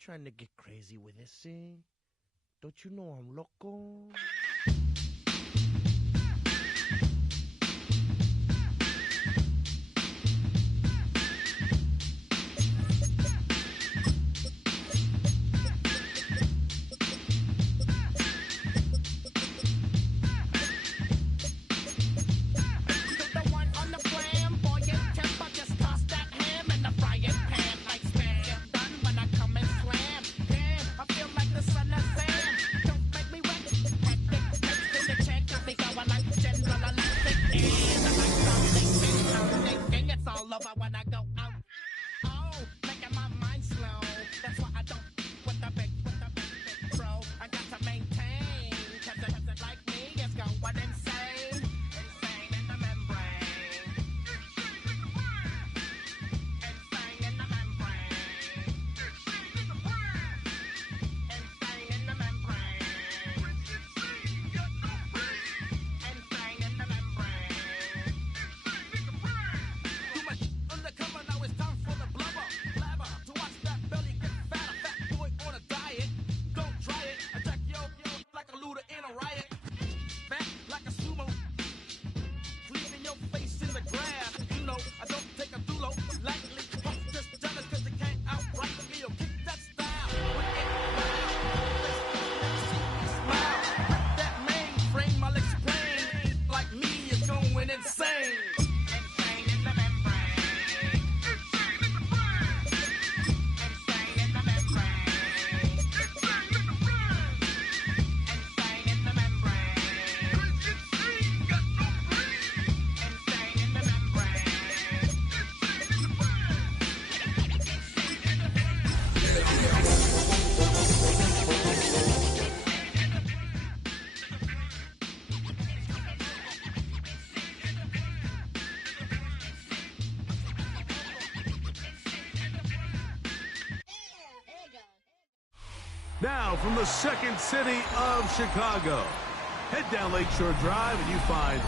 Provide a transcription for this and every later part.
trying to get crazy with this thing? Don't you know I'm loco? Now, from the second city of Chicago, head down Lakeshore Drive and you find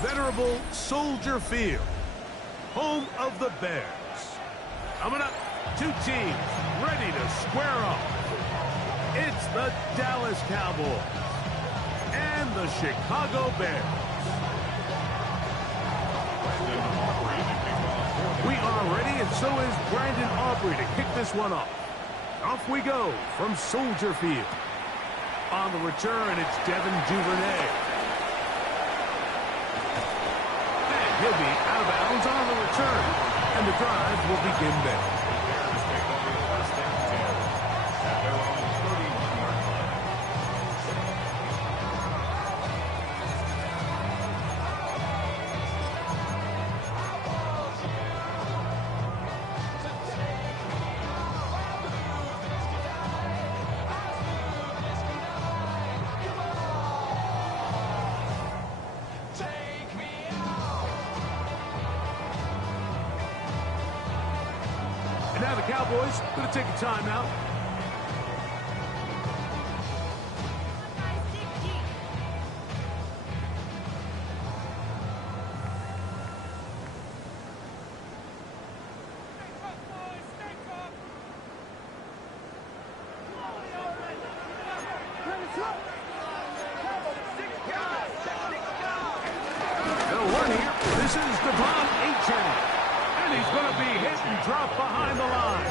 venerable Soldier Field, home of the Bears. Coming up, two teams ready to square off. It's the Dallas Cowboys and the Chicago Bears. We are ready, and so is Brandon Aubrey to kick this one off. Off we go from Soldier Field. On the return, it's Devin Duvernay. And he'll be out of bounds on the return, and the drive will begin there. Now the Cowboys going to take a timeout. They'll run here. This is Devon Achane. And he's going to be hit and drop behind the line.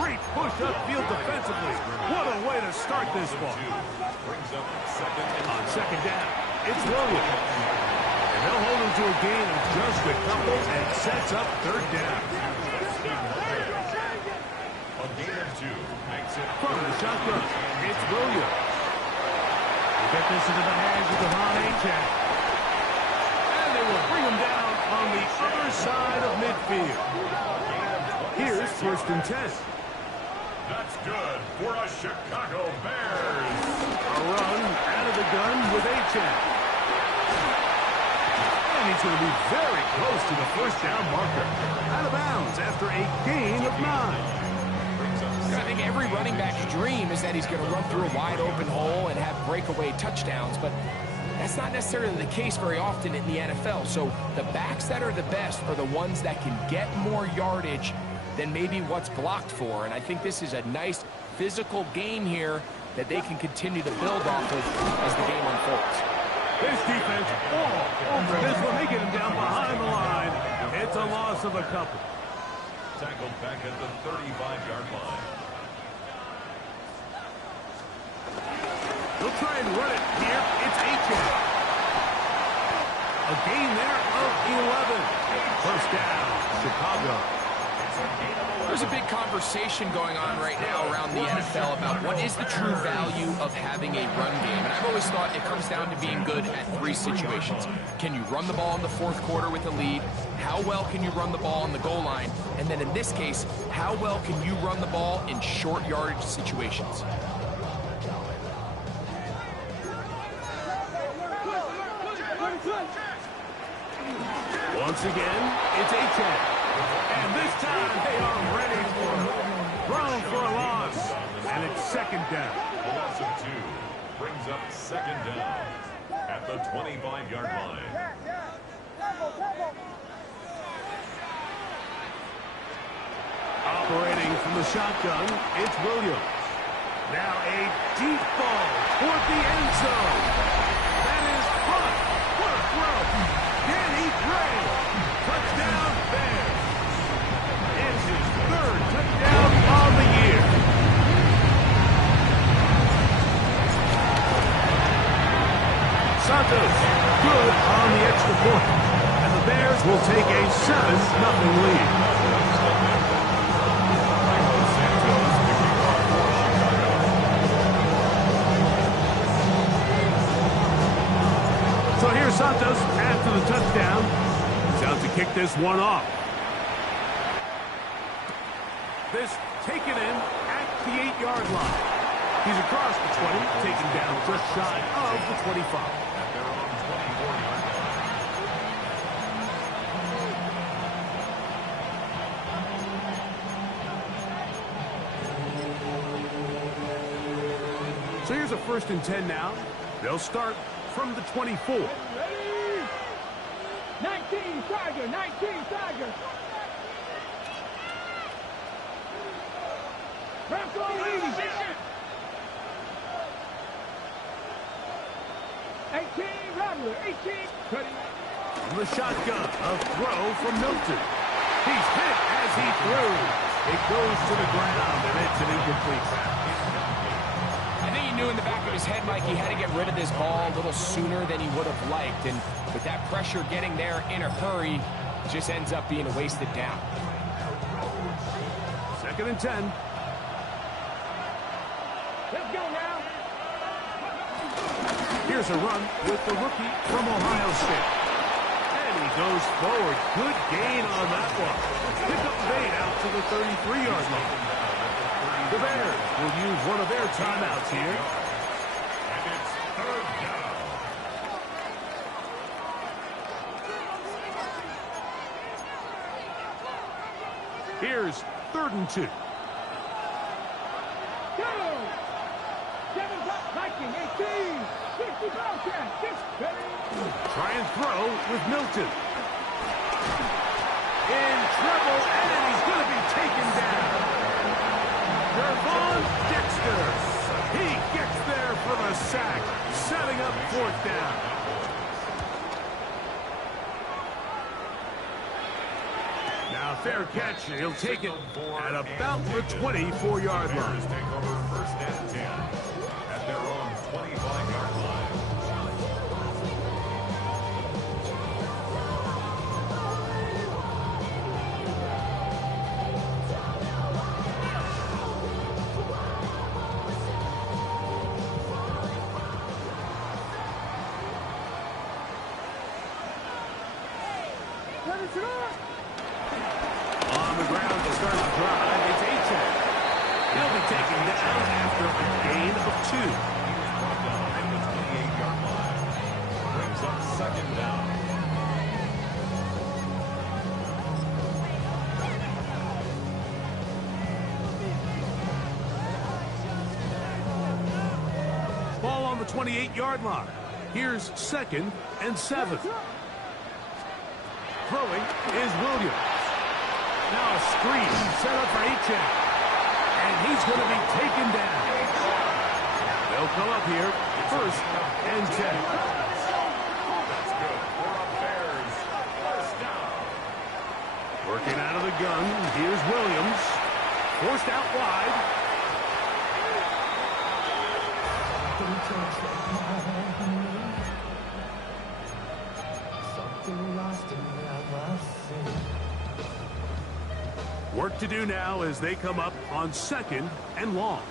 Great push upfield defensively. What a way to start this ball. On second down, it's Williams. And they'll hold him to a gain of just a couple and sets up third down. A gain of two makes it from the shotgun. It's Williams. We'll get this into the hands of Devon Achane. And they will bring him down on the other side of midfield. Here's 1st and 10. That's good for a Chicago Bears. A run out of the gun with Achane. And he's going to be very close to the first down marker. Out of bounds after a gain of 9. I think every running back's dream is that he's going to run through a wide open hole and have breakaway touchdowns, but that's not necessarily the case very often in the NFL. So the backs that are the best are the ones that can get more yardage than maybe what's blocked for. And I think this is a nice physical game here that they can continue to build off of as the game unfolds. This defense all over this one. They get him down behind the line. It's a loss of a couple. Tackled back at the 35-yard line. They'll try and run it here. It's Achane. A gain there of 11. First down, Chicago. There's a big conversation going on right now around the NFL about what is the true value of having a run game. And I've always thought it comes down to being good at three situations. Can you run the ball in the fourth quarter with a lead? How well can you run the ball on the goal line? And then in this case, how well can you run the ball in short yardage situations? Once again, it's Achane. And this time they are ready for it. Thrown for a loss. And it's second down. A loss of 2 brings up second down at the 25-yard line. Operating from the shotgun, it's Williams. Now a deep ball toward the end zone. That is fun. What a throw. Danny Gray. Touchdown Bears. It's his third touchdown on the year. Santos good on the extra point. And the Bears will take a 7-0 lead. So here's Santos after the touchdown. He's out to kick this one off. This taken in at the 8-yard line. He's across the 20, taken down just shy of the 25. At their own 24-yard line. So here's a 1st and 10 now. They'll start from the 24. 19 Tiger, 19 Tiger. Bronco lead. 18 Rattler, 18 cutting. From the shotgun, a throw from Milton. He's hit as he throws. It goes to the ground, and it's an incomplete pass. I think he knew in the back of his head, Mike, he had to get rid of this ball a little sooner than he would have liked. And with that pressure getting there in a hurry, it just ends up being a wasted down. 2nd and 10. Let's go now. Here's a run with the rookie from Ohio State. And he goes forward. Good gain on that one. Pick up bait out to the 33-yard line. The Bears will use one of their timeouts here. And it's third down. Here's 3rd and 2. Go. 7 top Viking, 18. 60 Bobcat, 6. Try and throw with Milton. In trouble, and he's going to be taken down. Gervon Dexter. He gets there for the sack, setting up 4th down. Now, fair catch. He'll take it at about the 24-yard line. Bears take over 1st and 10 at their own 25-yard line. On the ground to start the drive, it's Achane. He'll be taken down after a gain of 2. Brought down at the 28-yard line. Brings up second down. Ball on the 28-yard line. Here's 2nd and 7. Throwing is Williams. Now a screen set up for Achane. And he's going to be taken come up here, 1st and 10. That's good for a Bears first down. Working out of the gun, here's Williams. Forced out wide. Work to do now as they come up on 2nd and long.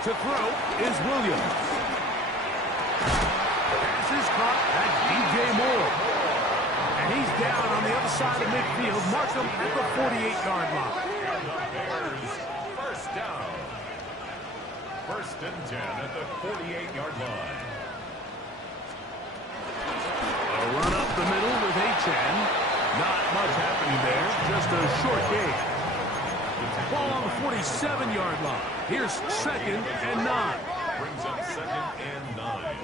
To throw is Williams. Pass is caught at DJ Moore. And he's down on the other side of midfield. Mark him at the 48-yard line. And the Bears first down. 1st and 10 at the 48-yard line. A run up the middle with Achane. Not much happening there. Just a short gain. Ball on the 47-yard line. Here's 2nd and 9. Brings up 2nd and 9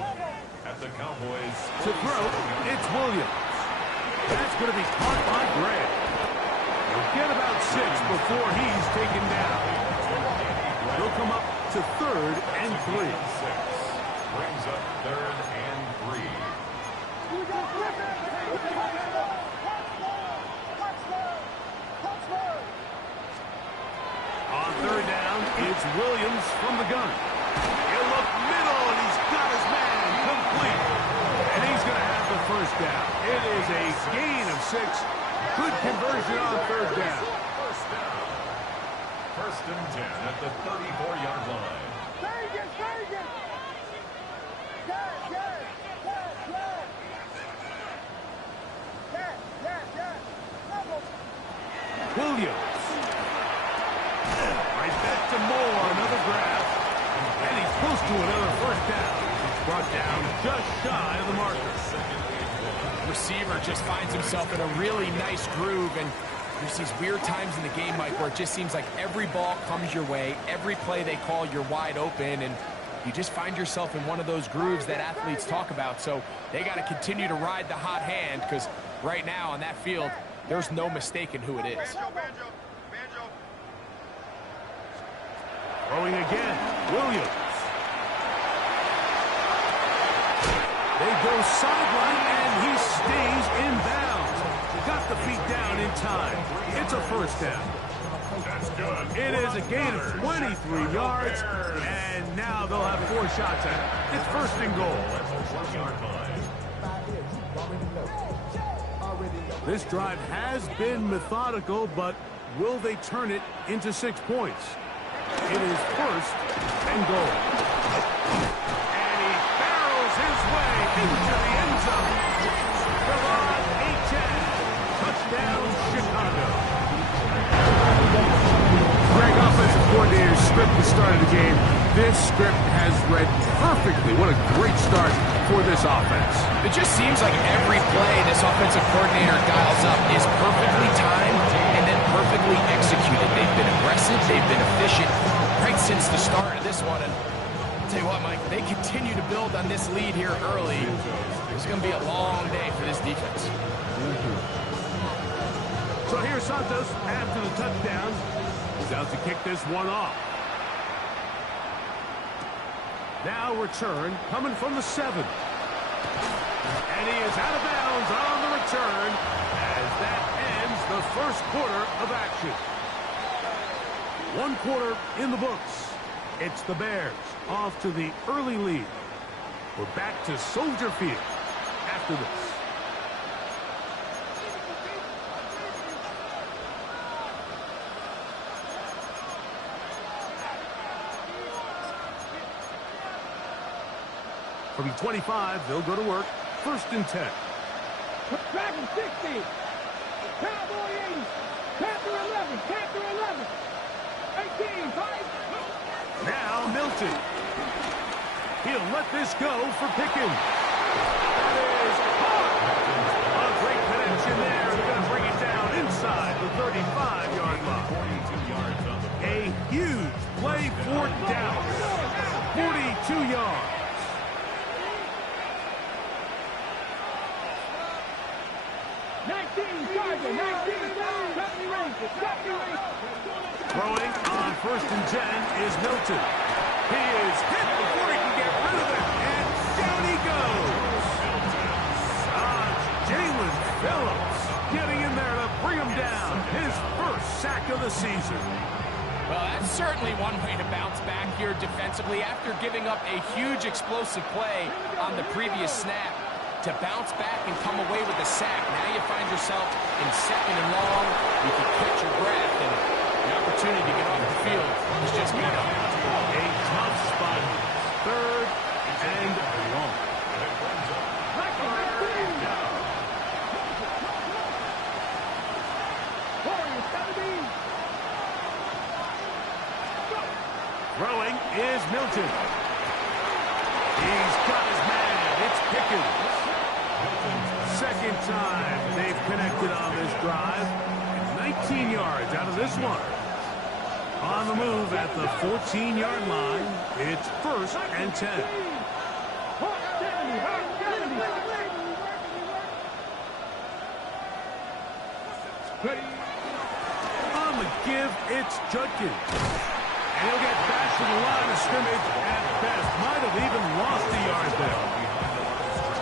at the Cowboys. To throw, it's Williams. That's going to be caught by Grant. He'll get about 6 before he's taken down. He'll come up to 3rd and 3. Brings up 3rd and 3. On 3rd down, it's Williams from the gun. He'll look middle, and he's got his man complete. And he's going to have the 1st down. It is a gain of 6. Good conversion on 3rd down. First down. 1st and 10 at the 34-yard line. Williams. Right back to Moore, another grab. And he's close to another 1st down. He's brought down just shy of the marker. Receiver just finds himself in a really nice groove, and there's these weird times in the game, Mike, where it just seems like every ball comes your way, every play they call, you're wide open, and you just find yourself in one of those grooves that athletes talk about. So they got to continue to ride the hot hand, because right now on that field, there's no mistaking who it is. Throwing again, Williams. They go sideline, and he stays in bounds. Got the feet down in time. It's a 1st down. That's good. It is a gain of 23 yards, and now they'll have 4 shots at it. It's 1st and goal. That's a 1-yard line. This drive has been methodical, but will they turn it into 6 points? It is 1st and goal. And he barrels his way into the end zone. Devon Achane. Touchdown, Chicago. Greg, offensive coordinator's script at the start of the game. This script has read perfectly. What a great start for this offense. It just seems like every play this offensive coordinator dials up is perfectly timed and then perfectly executed. They've been aggressive, they've been efficient right since the start of this one. And I'll tell you what, Mike, they continue to build on this lead here early. It's going to be a long day for this defense. So here's Santos after the touchdown. He's out to kick this one off. Now return coming from the 7. And he is out of bounds on the return as that ends the 1st quarter of action. 1 quarter in the books. It's the Bears off to the early lead. We're back to Soldier Field after this. From 25, they'll go to work. 1st and 10. Dragon 60. Cowboy 80. Panther 11. Panther 11. 18. 5. Now Milton. He'll let this go for Pickens. That is caught. A great connection there. They're going to bring it down inside the 35-yard line. 42 yards on the play. A huge play for Dallas. 42 yards. Charger, 19, Throwing on 1st and 10 is Milton. He is hit before he can get rid of it, and down he goes. Jalen Phillips getting in there to bring him down. His first sack of the season. Well, that's certainly one way to bounce back here defensively after giving up a huge explosive play on the previous snap. To bounce back and come away with a sack. Now you find yourself in 2nd and long. You can catch your breath, and the opportunity to get off the field is just good. A tough spot. 3rd and long. Throwing is Milton. He's got his man. It's Pickens. 2nd time they've connected on this drive. 19 yards out of this one. On the move at the 14-yard line. It's 1st and 10. On the give, it's Judkins. And he'll get back to the line of scrimmage at best. Might have even lost a yard there.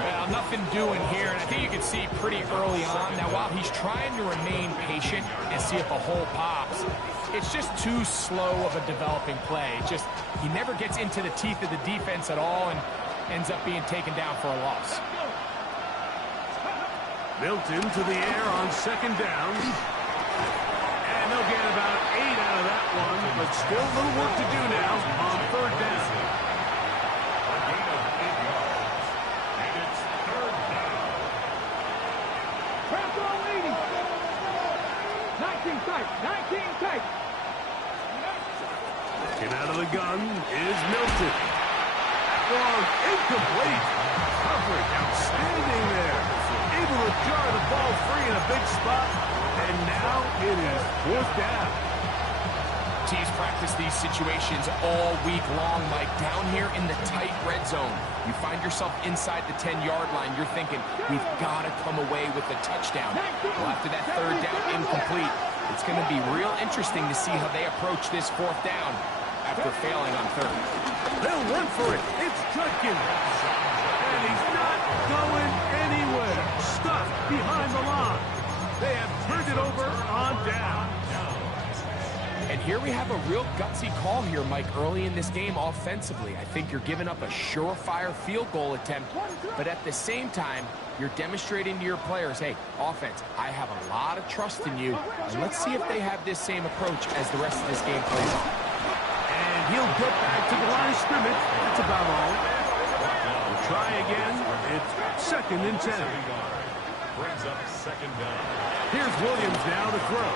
Well, nothing doing here, and I think you can see pretty early on. Now, while he's trying to remain patient and see if a hole pops, it's just too slow of a developing play. He never gets into the teeth of the defense at all and ends up being taken down for a loss. Milton to the air on 2nd down. And they'll get about 8 out of that one, but still a little work to do now on 3rd down. A gain of 8 yards. And it's 3rd down. Transfer leading. 19 tight. Looking out of the gun is Milton. That one incomplete. Coverage outstanding there. Able to jar the ball free in a big spot. And now it is 4th down. Teams practice these situations all week long, Mike. Down here in the tight red zone, you find yourself inside the 10-yard line. You're thinking, we've got to come away with a touchdown. Well, after that 3rd down incomplete, it's going to be real interesting to see how they approach this 4th down after failing on 3rd. They'll run for it. It's Judkins. And he's not going anywhere. Stuck behind the line. They have turned it over on down. And here we have a real gutsy call here, Mike, early in this game offensively. I think you're giving up a surefire field goal attempt, but at the same time, you're demonstrating to your players, hey, offense, I have a lot of trust in you, and let's see if they have this same approach as the rest of this game plays on. And he'll get back to the line of scrimmage. That's about all. We'll try again. It's 2nd and 10. Brings up 2nd down. Here's Williams now to throw.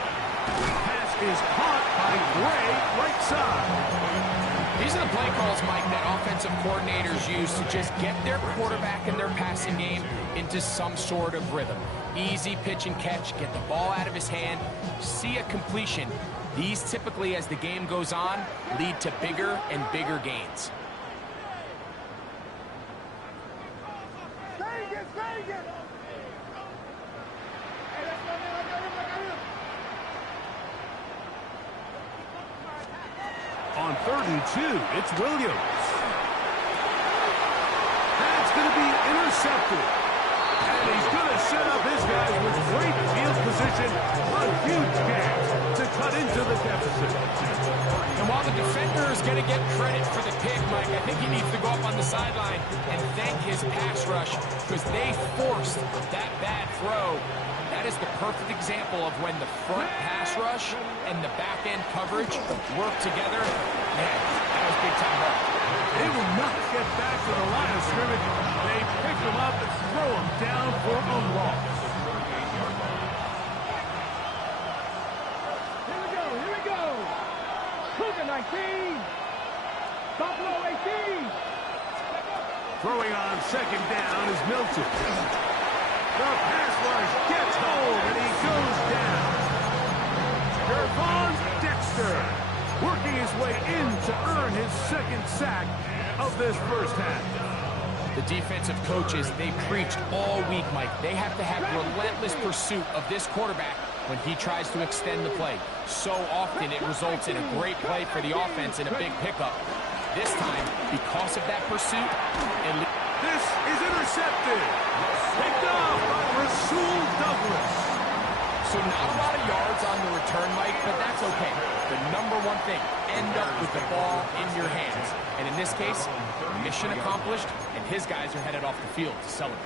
The pass is caught by Gray, right side. These are the play calls, Mike, that offensive coordinators use to just get their quarterback and their passing game into some sort of rhythm. Easy pitch and catch, get the ball out of his hand, see a completion. These typically, as the game goes on, lead to bigger and bigger gains. On 3rd and 2, it's Williams. That's going to be intercepted. And he's going to set up his guys with great field position. A huge gain to cut into the deficit. And while the defender is going to get credit for the pick, Mike, I think he needs to go up on the sideline and thank his pass rush because they forced that bad throw. That is the perfect example of when the front pass rush and the back end coverage work together. Man, that was big time ball. They will not get back to the line of scrimmage. They pick him up and throw him down for a loss. Here we go. Cougar 19. Buffalo 18. Throwing on 2nd down is Milton. The pass rush gets home and he goes down. Gervon Dexter working his way in to earn his 2nd sack of this 1st half. The defensive coaches, they preached all week, Mike. They have to have relentless pursuit of this quarterback when he tries to extend the play. So often it results in a great play for the offense and a big pickup. This time, because of that pursuit, this is intercepted. Picked off by Rasul Douglas. So not a lot of yards on the return, Mike, but that's okay. The number one thing, end up with the ball in your hands. And in this case, mission accomplished, and his guys are headed off the field to celebrate.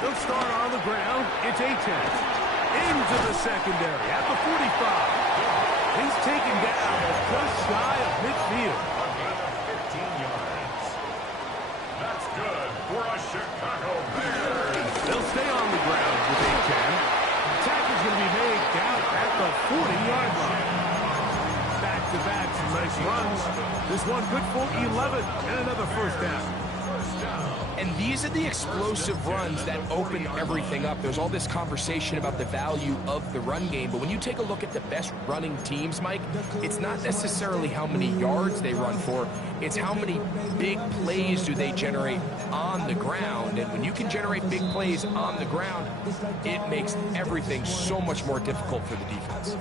They'll start on the ground. It's Achane. Into the secondary at the 45. He's taken down just shy of midfield. 15 yards. That's good for a Chicago Bears. They'll stay on the ground with Achane. Tackle's going to be made down at the 40-yard line. Back-to-back, some nice runs. This one good for 11 and another first down. And these are the explosive runs that open everything up. There's all this conversation about the value of the run game, but when you take a look at the best running teams, Mike, it's not necessarily how many yards they run for, it's how many big plays do they generate on the ground. And when you can generate big plays on the ground, it makes everything so much more difficult for the defense.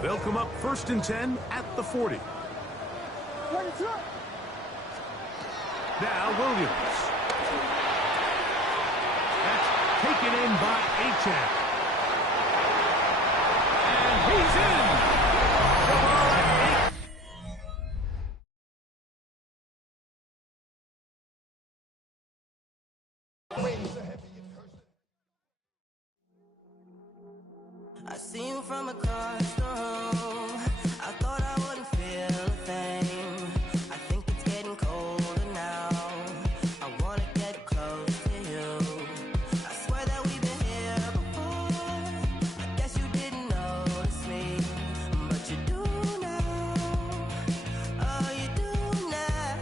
They'll come up 1st and 10 at the 40. Now Williams. That's taken in by Achane. And he's in. The ball at 8. I see you from across the room. I thought I wouldn't feel a thing. I think it's getting colder now. I wanna get close to you. I swear that we've been here before. I guess you didn't notice me, but you do now. Oh, you do now.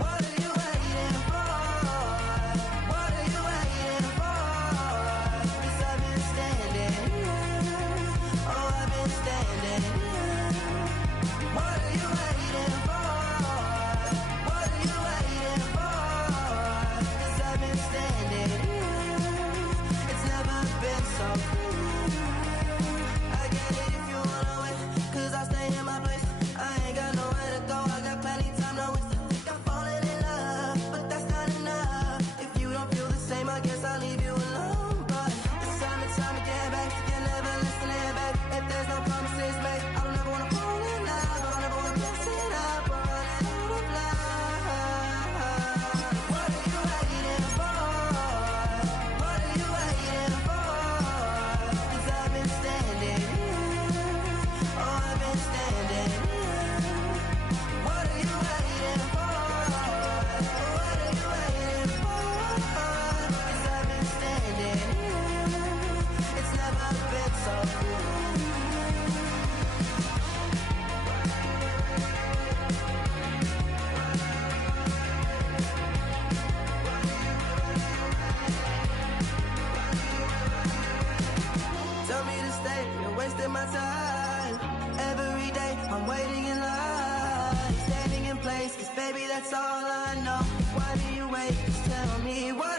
What are you waiting for? What are you waiting for? 'Cause I've been standing here. Oh, I've been standing here. What are you waiting for? What are you waiting for? 'Cause I've been standing here. It's never been so clear. I get it if you wanna wait, 'cause I stay in my place. I ain't got nowhere to go. I got plenty time to waste. I think I'm falling in love, but that's not enough. If you don't feel the same, I guess I'll leave you alone. But it's time to get back. You never listen in, baby. If there's no promises made, I don't ever wanna fall in love. I don't ever wanna mess it up or run out of love. What are you waiting for? What are you waiting for? 'Cause I've been standing here. Oh, I've been standing here. What are you waiting for? What are you waiting for? 'Cause I've been standing here. It's never been so clear. Tell me to stay, you're wasting my time. Every day I'm waiting in line, standing in place, 'cause baby that's all I know. Why do you wait? Just tell me what